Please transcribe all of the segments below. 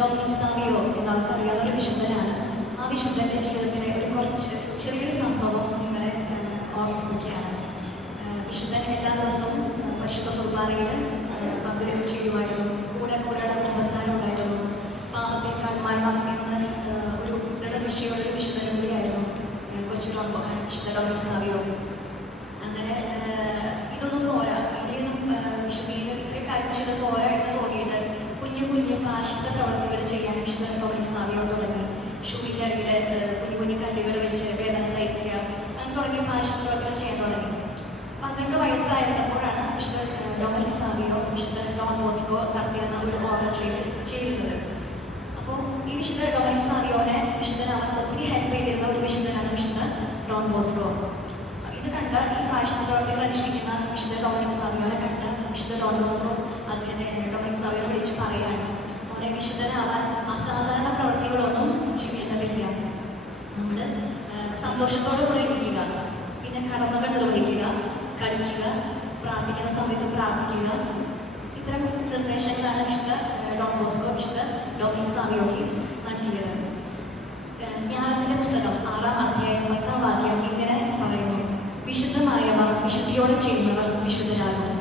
Dominic Savio എല്ലാവർക്കും അറിയാവുന്ന ഒരു വിശുദ്ധനാണ്. ആ വിശുദ്ധൻ്റെ ജീവിതത്തിലെ ഒരു കുറച്ച് ചെറിയൊരു സംഭവം നിങ്ങളെ ഓർമ്മിപ്പിക്കുകയാണ്. വിശുദ്ധൻ എല്ലാ ദിവസവും പരിശുദ്ധ കുർബാനയിൽ ചെയ്യുമായിരുന്നു. കൂടെ കുമ്പസാരം ഉണ്ടായിരുന്നു. പാപത്തേക്കാൾ മരണം എന്ന ഒരു ദൃഢനിശ്ചയുള്ള ഒരു വിശുദ്ധനും കൂടിയായിരുന്നു വിശുദ്ധ ഡൊമിനിക് സാവിയോ. അങ്ങനെ ഇതൊന്നും പോരാ, ഇങ്ങനെയൊന്നും വിശുദ്ധീന ഇത്രയും കാര്യം ചെയ്ത് പോരാ എന്ന് തോന്നിയിട്ട് കുഞ്ഞു പ്രാശ്ചിത്ത പ്രവർത്തികൾ ചെയ്യാൻ വിശുദ്ധ ഡൊമിനിക് സാവിയോ തുടങ്ങി. ഷൂവിൻ്റെ അടിയിൽ കുഞ്ഞു കല്ലുകൾ വെച്ച് വേദന സഹിക്കുക, അങ്ങനെ തുടങ്ങിയ പ്രാശ്ചിത്ത പ്രവർത്തികൾ ചെയ്യാൻ തുടങ്ങി. 12 വയസ്സായിരുന്നപ്പോഴാണ് വിശുദ്ധ ഡൊമിനിക് സാവിയോ വിശുദ്ധ ഡോൺ ബോസ്കോ നടത്തിയിരുന്ന ഒരു ഓറട്ടറിയിൽ ചെയ്യുന്നത്. അപ്പോൾ ഈ വിശുദ്ധ ഡൊമിനിക് സാവിയോനെ വിശുദ്ധനാവാൻ ഒത്തിരി ഹെൽപ്പ് ചെയ്തിരുന്ന ഒരു വിശുദ്ധനാണ് വിശുദ്ധ ഡോൺ ബോസ്കോ. ഇത് കണ്ട ഈ പ്രാശ്ചിത്ത പ്രവർത്തികൾ അനുഷ്ഠിക്കുന്ന വിശുദ്ധ ഡൊമിനിക് സാവിയോനെ കണ്ട വിശുദ്ധ ഡോൺ ബോസ്കോ അതിനെ ഡൊമിനിക് സാവിയോനെ വിളിച്ച് പറയുകയാണ്, അവനെ വിശുദ്ധനാവാൻ അസാധാരണ പ്രവർത്തികളൊന്നും ചെയ്യേണ്ടതില്ല. നമ്മൾ സന്തോഷത്തോടു കൂടെ ഇരിക്കുക, പിന്നെ കടമകൾ നിർവഹിക്കുക, കളിക്കുക, പ്രാർത്ഥിക്കുന്ന സമയത്ത് പ്രാർത്ഥിക്കുക. ഇത്തരം നിർദ്ദേശങ്ങളാണ് വിശുദ്ധ ഡോൺ ബോസ്കോ വിശുദ്ധ ഡൊമിനിക് സാവിയോയ്ക്ക് നൽകിയത്. ജ്ഞാനത്തിൻ്റെ പുസ്തകം 6-ാം അധ്യായം 10-ാം വാക്യം ഇങ്ങനെ പറയുന്നു: വിശുദ്ധമായവ വിശുദ്ധിയോടെ ചെയ്യുന്നവർ വിശുദ്ധരാകും.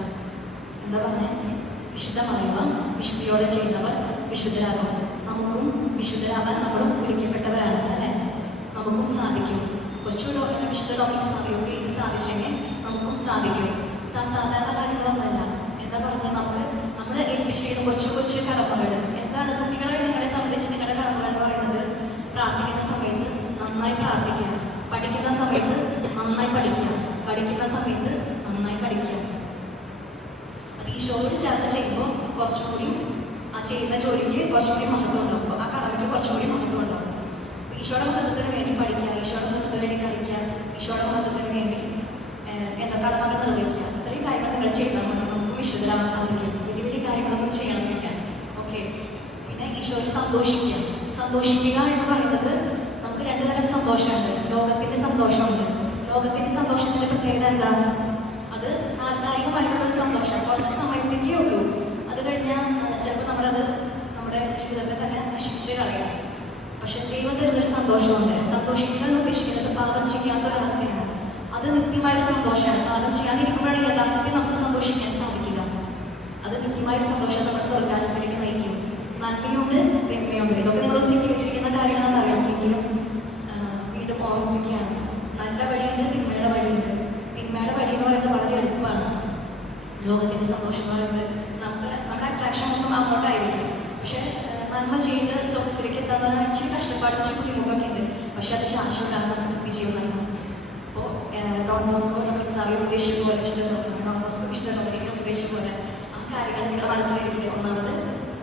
എന്താ പറഞ്ഞേ? വിശുദ്ധമായവ വിശുദ്ധിയോടെ ചെയ്യുന്നവർ വിശുദ്ധരാകും. നമുക്കും വിശുദ്ധരാകാൻ നമ്മളും വിളിക്കപ്പെട്ടവരാണ് അല്ലേ? നമുക്കും സാധിക്കും. കുറച്ചുകൂടെ വിശുദ്ധ ഡൊമിനിക് സാവിയോയ്ക്ക് ഇത് സാധിച്ചെങ്കിൽ നമുക്കും സാധിക്കും. സാധാരണ കാര്യങ്ങളൊന്നല്ല. എന്താ പറഞ്ഞാൽ നമ്മൾ ഏൽപ്പിച്ചിരുന്ന കൊച്ചു കടമകൾ എന്താണ്? കുട്ടികളെ നിങ്ങളെ സംബന്ധിച്ച് നിങ്ങളുടെ കടമകൾ എന്ന് പറയുന്നത് പ്രാർത്ഥിക്കുന്ന സമയത്ത് നന്നായി പ്രാർത്ഥിക്കുക, പഠിക്കുന്ന സമയത്ത് നന്നായി പഠിക്കുക, കളിക്കുന്ന സമയത്ത് നന്നായി കളിക്കുക. അത് ഈശോയോട് ചേർത്ത് ചെയ്യുമ്പോൾ കുറച്ചും കൂടി ആ ചെയ്യുന്ന ജോലിക്ക് കുറച്ചും കൂടി മഹത്വം ഉണ്ടാവും, ആ കടമയ്ക്ക് കുറച്ചും കൂടി മഹത്വം ഉണ്ടാവും. ഈശോയുടെ മഹത്വത്തിന് വേണ്ടി പഠിക്കുക, ഈശോയുടെ മഹത്വത്തിന് വേണ്ടി കളിക്കുക, ഈശോയുടെ മഹത്വത്തിന് വേണ്ടി കടമകൾ നിർവഹിക്കുക. ഇത്രയും കാര്യങ്ങൾ നിങ്ങൾ ചെയ്താൽ മതി. നമുക്ക് വിശുദ്ധരാകാൻ സാധിക്കും. വലിയ കാര്യങ്ങളൊന്നും ചെയ്യണമെന്നില്ല. ഓക്കെ. പിന്നെ ഈശോയിൽ സന്തോഷിക്കുക എന്ന് പറയുന്നത് നമുക്ക് 2 തരം സന്തോഷമുണ്ട്. ലോകത്തിൻ്റെ സന്തോഷമുണ്ട്. ലോകത്തിൻ്റെ സന്തോഷത്തിൻ്റെ പ്രത്യേകത എന്താണ്? അത് താൽക്കാലികമായിട്ടുള്ള ഒരു സന്തോഷം, കുറച്ച് സമയത്തേക്കേ ഉള്ളൂ. അത് കഴിഞ്ഞാൽ ചിലപ്പോൾ നമ്മളത് നമ്മുടെ ജീവിതത്തെ തന്നെ നശിപ്പിച്ച് കളയാം. പക്ഷെ ദൈവം തരുന്നൊരു സന്തോഷമുണ്ട്. സന്തോഷിക്കുക എന്ന് ഉദ്ദേശിക്കുന്നത് പാപം ചെയ്യാത്തൊരവസ്ഥയാണ്. അത് നിത്യമായൊരു സന്തോഷമാണ്. പാപം ചെയ്യാതിരിക്കുമ്പോഴാണ് യഥാർത്ഥത്തിൽ നമുക്ക് സന്തോഷിക്കാൻ സാധിക്കുക. അത് നിത്യമായൊരു സന്തോഷം നമ്മുടെ സ്വർഗ്ഗരാജ്യത്തിലേക്ക് നയിക്കും. നന്മയുണ്ട്, തിന്മയുണ്ട്. ഇതൊക്കെ നിങ്ങൾ ഒത്തിരി കേട്ടിരിക്കുന്ന കാര്യങ്ങളെന്ന് അറിയാം. എങ്കിലും വീണ്ടും ഓർമ്മിപ്പിക്കുകയാണ്. നല്ല വഴിയുണ്ട്, തിന്മയുടെ വഴിയുണ്ട്. തിന്മയുടെ വഴി എന്ന് പറയുന്നത് വളരെ എളുപ്പമാണ്. ലോകത്തിൻ്റെ സന്തോഷം എന്ന് പറയുന്നത് നമ്മുടെ അട്രാക്ഷൻ ഒന്നും അങ്ങോട്ടായിരിക്കും. പക്ഷെ നന്മ ചെയ്ത് സ്വപ്നത്തിലേക്ക് എത്താൻ ഇച്ചിരി കഷ്ടപ്പാട്, ഇച്ചിരി ബുദ്ധിമുട്ടൊക്കെ ഉണ്ട്. പക്ഷെ അത് ശാശ്വതമാണ്, നിത്യജീവനാണ്. അപ്പോൾ ഡോൺ ബോസ്കോ ഡൊമിനിക് സാവിയോ ഉദ്ദേശിച്ച പോലെ, ഡോൺ ബോസ്കോ വിശുദ്ധ ഡൊമിനിക്കിനെ ഉദ്ദേശിച്ച പോലെ ആ കാര്യങ്ങൾ നിങ്ങളുടെ മനസ്സിലായിരിക്കുക. ഒന്നാമത്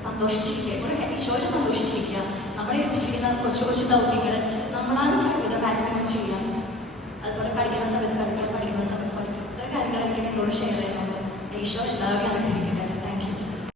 സന്തോഷിച്ചിരിക്കുക, ഈശോയെ സന്തോഷിച്ചിരിക്കുക. നമ്മളെ ഏൽപ്പിച്ചിരിക്കുന്ന കൊച്ചു ദൗത്യങ്ങൾ നമ്മളാൽ കഴിയുന്നത് മാക്സിമം ചെയ്യാം. അതുപോലെ കളിക്കുന്ന സമയത്ത് കളിക്കുക, പഠിക്കുന്ന സമയത്ത് പഠിക്കുക. ഇത്തരം കാര്യങ്ങൾ എനിക്ക് നിങ്ങളോട് ഷെയർ ചെയ്യുന്നുണ്ട്. ഈശോ എല്ലാവരും അനുഗ്രഹിക്കും.